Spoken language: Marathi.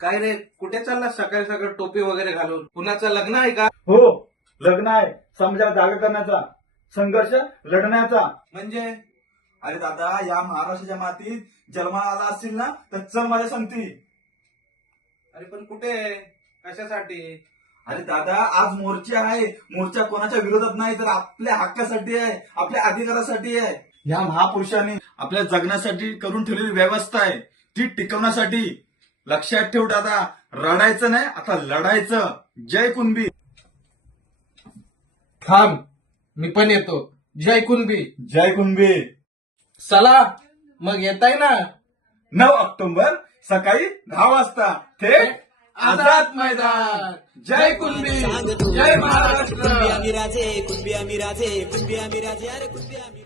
काय रे, कुठे चालला सकाळी सकाळी टोपी वगैरे घालून? कुणाचं लग्न आहे का? हो, लग्न आहे. समाजाला जागा करण्याचा, संघर्ष लढण्याचा. म्हणजे अरे दादा, या महाराष्ट्राच्या मातीत जन्माला आला असतील ना तर चल माझ्या संगती. अरे पण कुठे? कशासाठी? अरे दादा, आज मोर्चा आहे. मोर्चा कोणाच्या विरोधात नाही तर आपल्या हक्कासाठी आहे, आपल्या अधिकारासाठी आहे. या महापुरुषांनी आपल्या जगण्यासाठी करून ठेवलेली व्यवस्था आहे ती टिकवण्यासाठी. लक्षात ठेव दादा, रडायचं नाही, आता लढायचं. जय कुणबी. थांब, मी पण येतो. जय कुणबी. जय कुणबी. चला मग येताय ना? 9 ऑक्टोबर सकाळी 10 वाजता थेट आझाद मैदान. जय कुणबी, जय महाराष्ट्र. कुणबी आम्ही राजे, कुणबी आम्ही राजे, कुणबी आम्ही राजे, अरे कुणबी आम्ही